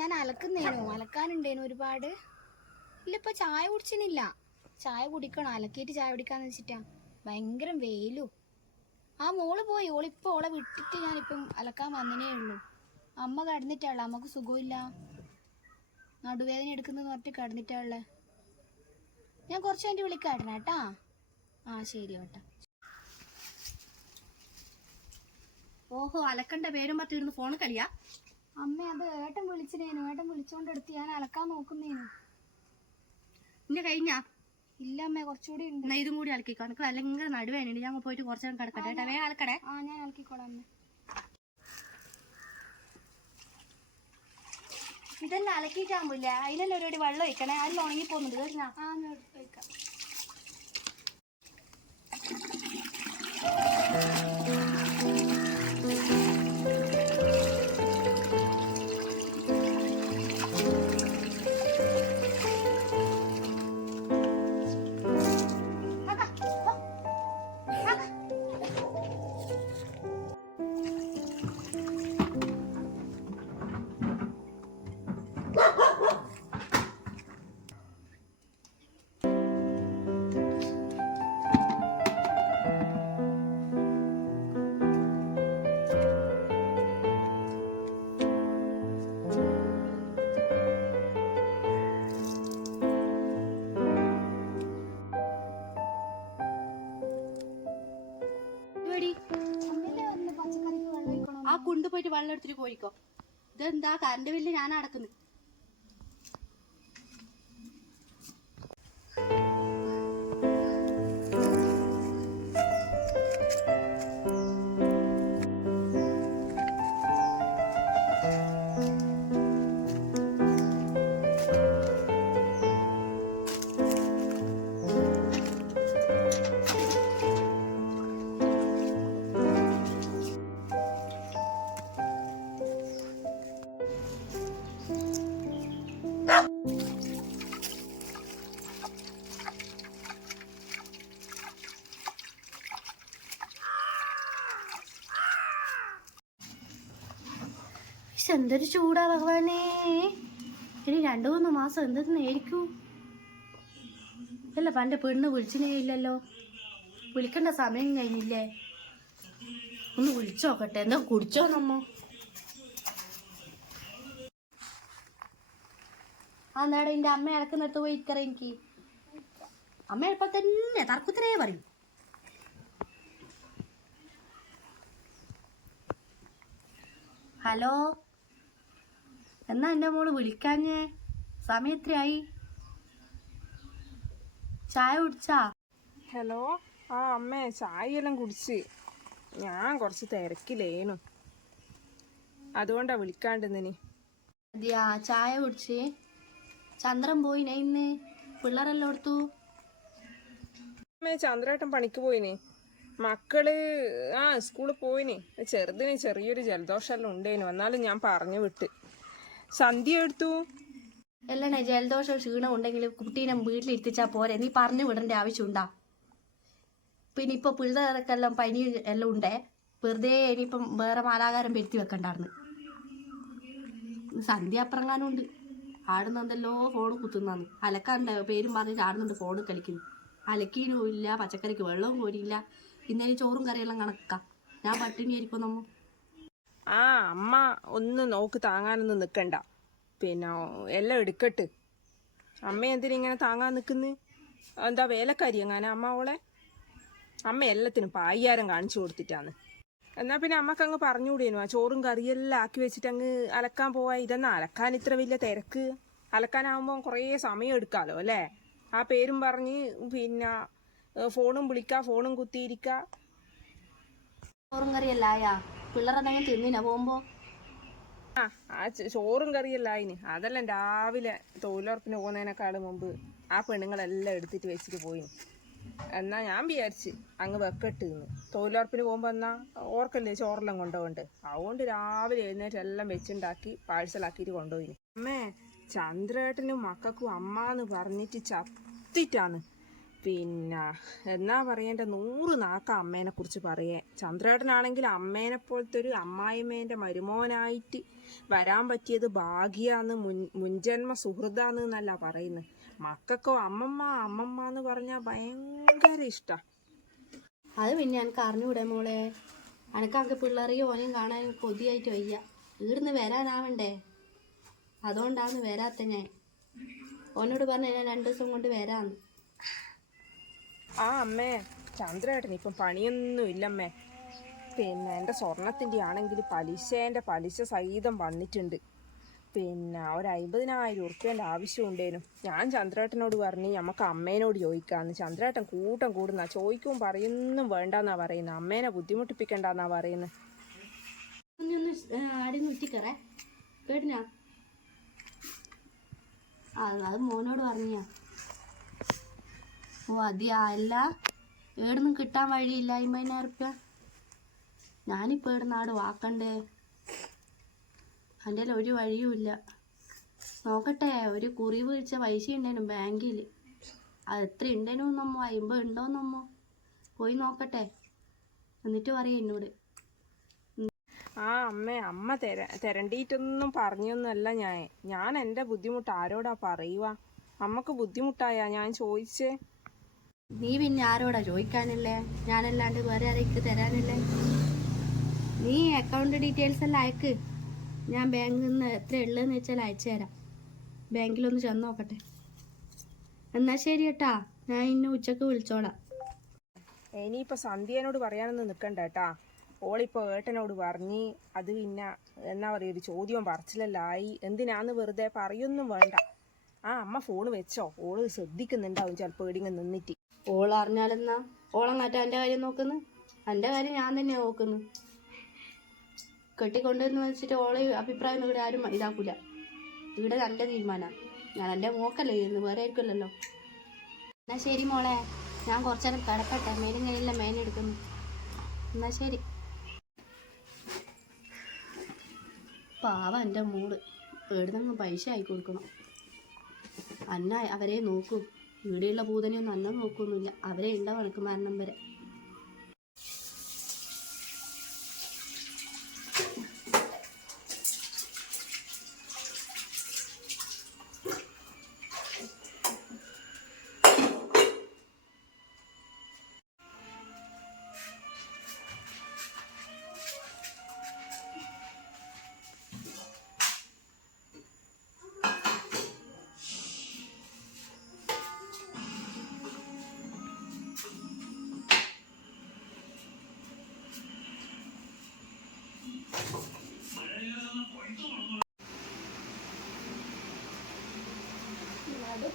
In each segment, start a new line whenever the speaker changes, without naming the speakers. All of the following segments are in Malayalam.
ഞാൻ അലക്കുന്നേനു. അലക്കാനുണ്ടേനു ഒരുപാട്. ഇല്ല ഇപ്പൊ ചായ കുടിച്ചിനില്ല. ചായ കുടിക്കണം. അലക്കിയിട്ട് ചായ കുടിക്കാന്ന് വെച്ചിട്ടാ. ഭയങ്കര വെയിലു. ആ മോൾ പോയി. ഓളിപ്പോ ഓളെ വിട്ടിട്ട് ഞാനിപ്പം അലക്കാൻ വന്നേ ഉള്ളൂ. അമ്മ കടന്നിട്ടാള അമ്മയ്ക്ക് സുഖമില്ല നടുവേദന എടുക്കുന്നെന്ന് പറഞ്ഞിട്ട് കടന്നിട്ടാളെ ഞാൻ കുറച്ച് കഴിഞ്ഞ് വിളിക്കാട്ടണ കേട്ടാ. ആ ശരി ഓട്ടാ.
ഓഹോ അലക്കണ്ട പേരുമ്പോ പത്തിരുന്ന് ഫോൺ കളിയാ.
അമ്മ അത് ഏട്ടൻ വിളിച്ചിനേനു. ഏട്ടൻ വിളിച്ചോണ്ടെടുത്ത് ഞാൻ അലക്കാൻ നോക്കുന്നേനു.
ഇന്നെ കഴിഞ്ഞാ?
ഇല്ല അമ്മ കുറച്ചുകൂടി ഉണ്ട്.
എന്നാ ഇതും കൂടി അലക്കിക്കോ. എനിക്ക് അല്ലെങ്കിൽ നടുവേനുണ്ട് ഞാൻ പോയിട്ട് കുറച്ച് നേരം കിടക്കട്ടെ കേട്ടാ. വേഗം അലക്കടേ.
ആ ഞാൻ അലക്കിക്കോളാം അമ്മ.
ഇതെല്ലാം അലക്കിയിട്ടാകുമ്പില്ല അതിലെല്ലാം ഒരുപാട് വെള്ളം ഒഴിക്കണേ? അതിൽ ഉണങ്ങി പോകുന്നുണ്ട് കേട്ടാ
ആ ഞാൻ
പോയിട്ട് വെള്ളം എടുത്തിട്ട് പോയിക്കോ. ഇതെന്താ കറണ്ട് ബില്ല് ഞാൻ അടക്കുന്നു പക്ഷെ എന്തൊരു ചൂടാ ഭഗവാനേ. ഇനി രണ്ടു മൂന്ന് മാസം എന്തെന്നായിരിക്കും അല്ല പണ്ട് പെണ്ണ് വിളിച്ചിനേ ഇല്ലല്ലോ വിളിക്കേണ്ട സമയം കഴിഞ്ഞില്ലേ? ഒന്ന് വിളിച്ചോക്കട്ടെ എന്താ കുടിച്ചോ നമ്മ ആ നേടെ എന്റെ അമ്മ ഇളക്കുന്നിടത്ത് പോയി ഇക്കറ എനിക്ക്? അമ്മ ഇപ്പൊ തന്നെ തർക്കുത്തരേ പറയും. ഹലോ? എന്നാ എന്റെ മോൾ വിളിക്കാഞ്ഞേ? സമയത്രയായി ചായ കുടിച്ചാ?
ഹലോ? ആ അമ്മേ ചായയെല്ലാം കുടിച്ച്. ഞാൻ കുറച്ച് തിരക്കിലേനു അതുകൊണ്ടാ വിളിക്കാണ്ടിന്നിനി
അതെയാ ചായ കുടിച്ച്. ചന്ദ്രൻ പോയിനെ ഇന്ന്? പിള്ളേരെല്ലാം എടുത്തു
അമ്മേ ചന്ദ്രേട്ടൻ പണിക്ക് പോയിനി. മക്കൾ ആ സ്കൂളിൽ പോയിനി. ചെറുതിന് ചെറിയൊരു ജലദോഷമെല്ലാം ഉണ്ടേനു. എന്നാലും ഞാൻ പറഞ്ഞു വിട്ട്. സന്ധ്യ എടുത്തു
അല്ലണേ ജലദോഷം ക്ഷീണം ഉണ്ടെങ്കിൽ കുട്ടീനെ വീട്ടിലിരുത്തിച്ചാ പോരെ. നീ പറഞ്ഞു വിടേണ്ട ആവശ്യമുണ്ടാ. പിന്നെ ഇപ്പൊ പിള്ളേർക്കെല്ലാം പനി എല്ലാം ഉണ്ടേ. വെറുതെ ഇനിയിപ്പം വേറെ മാലാകാരം പെരുത്തി വെക്കണ്ടായിരുന്നു സന്ധ്യ അപ്പറങ്ങാനും ഉണ്ട് ആടുന്നെന്തല്ലോ ഫോൺ കുത്തുന്നാന്ന് അലക്കാണ്ട് പേരും പറഞ്ഞിട്ട് ആടുന്നുണ്ട് ഫോൺ കളിക്കുന്നു. അലക്കീനും ഇല്ല പച്ചക്കറിക്ക് വെള്ളവും കോരിയില്ല. ഇന്നലെ ചോറും കറിയെല്ലാം കണക്കാ. ഞാൻ പട്ടിണിയായിരിക്കും നമ്മ
ആ അമ്മ ഒന്ന് നോക്ക് താങ്ങാനൊന്നും നിൽക്കണ്ട പിന്നെ എല്ലാം എടുക്കട്ട്. അമ്മ എന്തിനാ ഇങ്ങനെ താങ്ങാൻ നിൽക്കുന്നു എന്താ വേലക്കാരി എങ്ങനെ അമ്മ അവളെ? അമ്മ എല്ലാത്തിനും പായ്യാരം കാണിച്ചു കൊടുത്തിട്ടാണ്. എന്നാ പിന്നെ അമ്മയ്ക്ക് അങ്ങ് പറഞ്ഞുകൂടിയേനു ആ ചോറും കറിയെല്ലാം ആക്കി വെച്ചിട്ട് അങ്ങ് അലക്കാൻ പോവാ. ഇതെന്നാ? അലക്കാൻ ഇത്ര വലിയ തിരക്ക്? അലക്കാനാവുമ്പോൾ കുറേ സമയം എടുക്കാലോ അല്ലേ? ആ പേരും പറഞ്ഞ് പിന്നെ ഫോണും വിളിക്കുക ഫോണും കുത്തിയിരിക്കുക
ചോറും കറിയല്ലായാ പിള്ളേരെന്തെങ്കിലും തിന്നിനാ പോകുമ്പോ?
ആ ചോറും കറിയല്ല അതിന് അതെല്ലാം രാവിലെ തൊഴിലുറപ്പിന് പോകുന്നതിനേക്കാൾ മുമ്പ് ആ പെണ്ണുങ്ങളെല്ലാം എടുത്തിട്ട് വെച്ചിട്ട് പോയിന്. എന്നാ ഞാൻ വിചാരിച്ച് അങ്ങ് വെക്കട്ട് നിന്ന് തൊഴിലുറപ്പിന് പോകുമ്പോൾ എന്നാ ഓർക്കല്ലേ ചോറെല്ലാം കൊണ്ടുപോകണ്ട്? അതുകൊണ്ട് രാവിലെ എഴുന്നേറ്റ് എല്ലാം വെച്ചുണ്ടാക്കി പാഴ്സലാക്കിയിട്ട് കൊണ്ടുപോയിന്. അമ്മേ ചന്ദ്രേട്ടനും മക്കൾക്കും അമ്മ എന്ന് പറഞ്ഞിട്ട് ചത്തിട്ടാണ് പിന്നെ എന്നാ പറയേണ്ട നൂറ് നാക്ക അമ്മേനെ കുറിച്ച് പറയേ. ചന്ദ്രേട്ടനാണെങ്കിൽ അമ്മേനെ പോലത്തെ ഒരു അമ്മായിമ്മേന്റെ മരുമോനായിട്ട് വരാൻ പറ്റിയത് ഭാഗ്യാന്ന് മുൻ മുൻജന്മ സുഹൃതാന്ന് എന്നല്ല പറയുന്നത് മക്കൾക്കോ അമ്മമ്മ അമ്മമ്മ എന്ന് പറഞ്ഞാൽ ഭയങ്കര ഇഷ്ടാ.
അത് പിന്നെ എനിക്ക് അറിഞ്ഞൂടെ മോളെ? എനക്ക് അങ്ങ് പിള്ളേരെയും ഓനെയും കാണാൻ കൊതിയായിട്ട് വയ്യ. ഇവിടുന്ന് വരാനാവണ്ടേ? അതുകൊണ്ടാണ് വരാത്ത ഞാൻ. ഓനോട് പറഞ്ഞ ഞാൻ രണ്ടു ദിവസം കൊണ്ട് വരാന്ന്.
ആ അമ്മേ. ചന്ദ്രേട്ടൻ ഇപ്പം പണിയൊന്നും ഇല്ലമ്മേ. പിന്നെ എന്റെ സ്വർണത്തിന്റെ ആണെങ്കിൽ പലിശേന്റെ പലിശ സഹിതം വന്നിട്ടുണ്ട്. പിന്നെ ഒരു അമ്പതിനായിരം ആവശ്യം ഉണ്ടേനു ഞാൻ ചന്ദ്രേട്ടനോട് പറഞ്ഞു നമുക്ക് അമ്മേനോട് ചോദിക്കാമെന്ന് ചന്ദ്രേട്ടൻ കൂട്ടം കൂടുന്ന ചോദിക്കും പറയുന്നും വേണ്ടെന്നാ പറയുന്നത് അമ്മേനെ ബുദ്ധിമുട്ടിപ്പിക്കണ്ടെന്നാ പറയുന്നത്
അത് മോനോട് പറഞ്ഞാ ഓ അതെയാ അല്ല. ഏടുന്നും കിട്ടാൻ വഴിയില്ല അമ്പതിനായിരം ഉറുപ്യ ഞാനിപ്പോൾ ഏടുന്ന ആട് വാക്കണ്ടേ? എന്റെ ഒരു വഴിയുമില്ല നോക്കട്ടെ ഒരു കുറി വീഴ്ച പൈസ ഉണ്ടേനു ബാങ്കിൽ അത് എത്ര ഉണ്ടേനു നമ്മോ അമ്പത് ഉണ്ടോന്നമ്മോ പോയി നോക്കട്ടെ. എന്നിട്ട് പറയാം എന്നോട്.
ആ അമ്മേ അമ്മ തര തരണ്ടിയിട്ടൊന്നും പറഞ്ഞൊന്നുമല്ല ഞാൻ ഞാൻ എന്റെ ബുദ്ധിമുട്ട് ആരോടാ പറയുക അമ്മയ്ക്ക് ബുദ്ധിമുട്ടായാ ഞാൻ ചോദിച്ചേ.
നീ പിന്നെ ആരോടാ ചോദിക്കാനില്ലേ? ഞാനല്ലാണ്ട് വേറെ ആരേക്ക് തരാനില്ലേ? നീ അക്കൗണ്ട് ഡീറ്റെയിൽസ് എല്ലാം അയക്ക്. ഞാൻ ബാങ്കിൽ നിന്ന് എത്ര ഉള്ളതെന്ന് വെച്ചാൽ അയച്ചു തരാം. ബാങ്കിലൊന്ന് ചെന്ന് നോക്കട്ടെ. എന്നാ ശരി കേട്ടാ ഞാൻ ഇന്ന് ഉച്ചയ്ക്ക് വിളിച്ചോളാം.
ഇനിയിപ്പോൾ സന്ധ്യനോട് പറയാനൊന്നും നിൽക്കണ്ട കേട്ടാ ഓളിപ്പോൾ ഏട്ടനോട് പറഞ്ഞ് അത് പിന്നെ എന്നാ പറയുക ഒരു ചോദ്യവും പറച്ചിലല്ലായി. എന്തിനാന്ന് വെറുതെ പറയൊന്നും വേണ്ട. ആ അമ്മ ഫോൺ വെച്ചോ. ഓൾ ശ്രദ്ധിക്കുന്നുണ്ടാവും ചിലപ്പോൾ എടിങ്ങ് നിന്നിട്ട്.
ഓൾ അറിഞ്ഞാലെന്നാ ഓളങ്ങാറ്റ എന്റെ കാര്യം നോക്കുന്നു? എന്റെ കാര്യം ഞാൻ തന്നെ നോക്കുന്നു. കെട്ടിക്കൊണ്ടുവന്ന് വെച്ചിട്ട് ഓളെ അഭിപ്രായം ഇവിടെ ആരും ഇതാക്കൂല. ഇവിടെ എന്റെ തീരുമാനമാണ് ഞാൻ എന്റെ മോക്കല്ലേ ചെയ്യുന്നു വേറെ ആയിരിക്കുമല്ലോ എന്നാ ശരി മോളെ. ഞാൻ കുറച്ചു നേരം കിടക്കട്ടെ. മേലും കയ്യിലെ മേലെടുക്കുന്നു എന്നാ ശരി. പാവ എന്റെ മോൾ. എവിടുന്നെങ്കിലും പൈസ ആയി കൊടുക്കണം അന്ന അവരെ നോക്കൂ. ഇവിടെയുള്ള ഭൂതനെയൊന്നും അന്നം നോക്കൊന്നുമില്ല അവരെ ഉണ്ടാവും എനിക്ക് മരണം വരെ.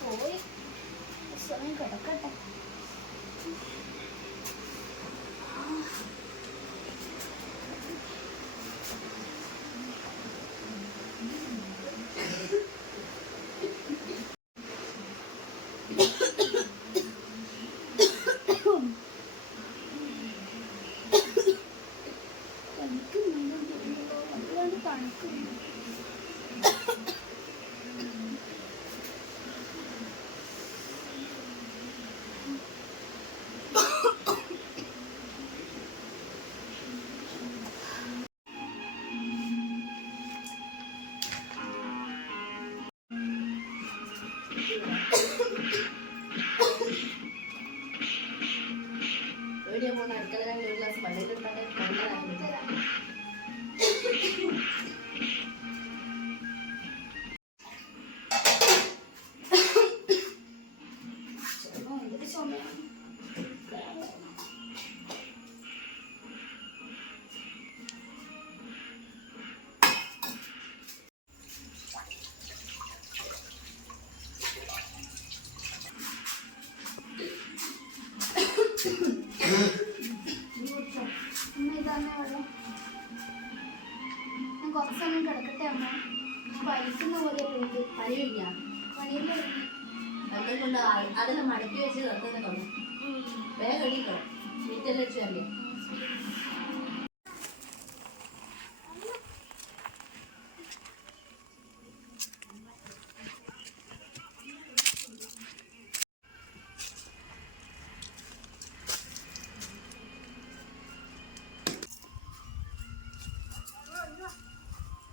പോയി. സമയം കിടക്കട്ടെ. തണുക്കുന്നു వీడియో
మొన్న అడగలగా
గ్లాస్
మళ్ళీ കൊണ്ട് അതിൽ മടക്കി വെച്ച് കിടക്കുന്ന കൊണ്ട് വേഗം എണീക്കോ വീട്ടിലെ തന്നെ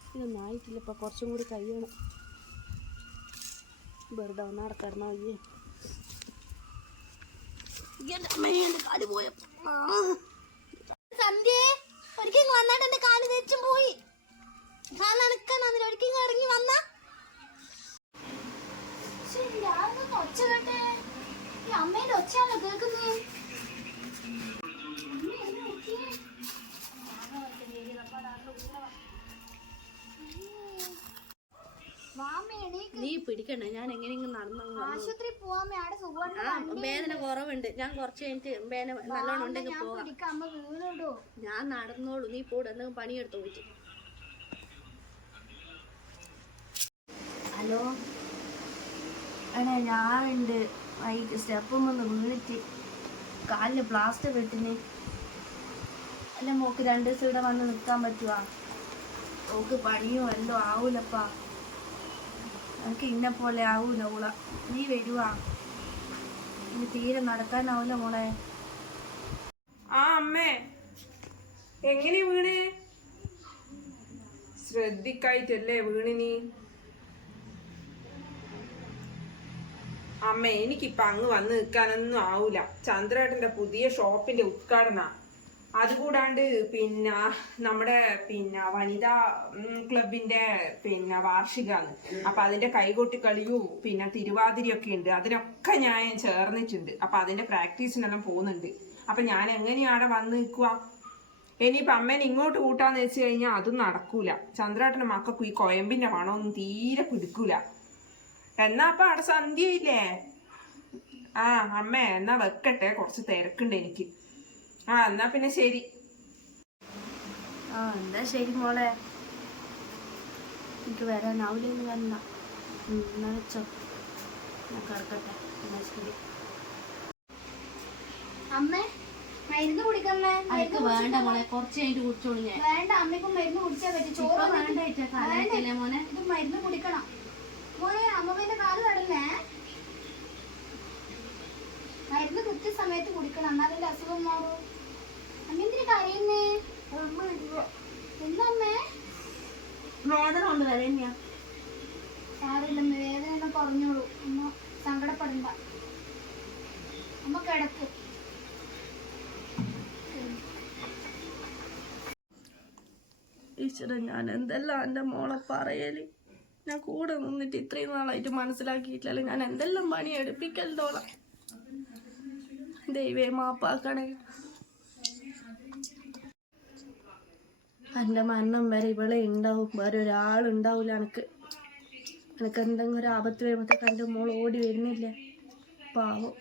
ഇതൊന്നായിട്ടില്ല ഇപ്പം കുറച്ചും കൂടി കഴിയണം. വെറുതെ ഒന്ന് നടക്കടന്നോ ഈ കാൽ പോയപ്പോ.
പോയി. ഇറങ്ങി വന്ന. ഈ
നീ പിടിക്കണ്ട ഞാൻ എങ്ങനെയെങ്കിലും നടന്നു
ആശുപത്രി പോവാൻ അവിടെ
വേദന കുറവുണ്ട്. ഞാൻ കുറച്ച് കഴിഞ്ഞിട്ട് വേദന നല്ലോണം ഉണ്ടെങ്കിൽ
വീണിടോ.
ഞാൻ നടന്നോളൂ. നീ പോടും എന്തെങ്കിലും പണിയെടുത്ത് പോയിട്ട്. ഹലോ? എടാ ഞാനുണ്ട്. വൈകിട്ട് സ്റ്റെപ്പും വന്ന് വീണിട്ട് കാലിന് പ്ലാസ്റ്റർ വെട്ടിന് അല്ല മോക്ക് രണ്ട് ദിവസം ഇവിടെ വന്ന് നിൽക്കാൻ പറ്റുവാ. ഓക്ക് പണിയോ എന്തോ ആവൂലപ്പാ. എനിക്ക് ഇന്ന പോലെ ആവൂല മോള നീ വരുവാ. ഇനി തീരെ നടക്കാനാവൂല മോളെ.
ആ അമ്മേ. എങ്ങനെ വീണ്? ശ്രദ്ധിക്കായിട്ടല്ലേ വീണിനി? അമ്മ എനിക്കിപ്പൊ അങ്ങ് വന്ന് നിൽക്കാനൊന്നും ആവൂല. ചന്ദ്രേട്ടന്റെ പുതിയ ഷോപ്പിന്റെ ഉദ്ഘാടന. അതുകൂടാണ്ട് പിന്നെ നമ്മുടെ പിന്നെ വനിതാ ക്ലബിന്റെ പിന്നെ വാർഷികമാണ് അപ്പൊ അതിന്റെ കൈകൊട്ടിക്കളിയും പിന്നെ തിരുവാതിരയൊക്കെ ഉണ്ട്. അതിനൊക്കെ ഞാൻ ചേർന്നിട്ടുണ്ട്. അപ്പൊ അതിന്റെ പ്രാക്ടീസിനെല്ലാം പോകുന്നുണ്ട്. അപ്പൊ ഞാൻ എങ്ങനെയാണ് വന്ന് നിൽക്കുക? ഇനിയിപ്പൊ അമ്മേനെ ഇങ്ങോട്ട് കൂട്ടാന്ന് വെച്ച് കഴിഞ്ഞാൽ അതും നടക്കൂല. ചന്ദ്രാട്ടന്റെ മക്കൾക്കും ഈ കൊയമ്പിന്റെ മണമൊന്നും തീരെ പിടിക്കൂല. എന്നാ അപ്പൊ അവിടെ സന്ധ്യയില്ലേ? ആ അമ്മേ എന്നാ വെക്കട്ടെ? കുറച്ച് തിരക്കുണ്ട് എനിക്ക്. ആ എന്നാ പിന്നെ ശരി.
ആ എന്താ ശരി മോളെ. എനിക്ക് വരാനാവില്ലെന്ന് വന്ന. എന്നാ വെച്ചോ. ഞാൻ കിടക്കട്ടെ എന്നാ ശരി.
അമ്മേ മരുന്ന് കുടിക്കമ്മേ
അതൊക്കെ വേണ്ട മോളെ കുറച്ച് കഴിഞ്ഞിട്ട് കുടിച്ചോളൂ ഞാൻ.
വേണ്ട അമ്മയ്ക്കും മരുന്ന് കുടിച്ചാൽ പറ്റും. ചോറ്
വേണ്ട മോനെ?
ഇത് മരുന്ന് കുടിക്കണം. മോനെ അമ്മമ്മേന്റെ കാൽ തടഞ്ഞേ. മരുന്ന് കൃത്യസമയത്ത് കുടിക്കണം എന്നാലല്ലേ അസുഖം മാറൂ. അമ്മ എന്തിനു കരയുന്നേ എന്താ അമ്മേ
വേദന കൊണ്ട് വരന്നെയാ
സാറില്ലെന്ന് വേദന ഒന്ന് കുറഞ്ഞോളൂ. അമ്മ സങ്കടപ്പെടണ്ട. അമ്മ കിടക്ക്.
ഈശ്വരൻ ഞാൻ എന്തെല്ലാം എന്റെ മോളെ പറയൽ? ഞാൻ കൂടെ നിന്നിട്ട് ഇത്രയും നാളായിട്ട് മനസ്സിലാക്കിയിട്ടില്ല ഞാൻ എന്തെല്ലാം പണി എടുപ്പിക്കലോളാം ദൈവേ മാപ്പാക്കണേ. എന്റെ മരണം വരെ ഇവളെ ഉണ്ടാവും വേറെ ഒരാളുണ്ടാവില്ല എനിക്ക് എനിക്ക് എന്തെങ്കിലും ഒരു ആപത്ത് വരുമ്പോഴത്തേക്ക് എന്റെ മോൾ ഓടി വരുന്നില്ല. പാവം.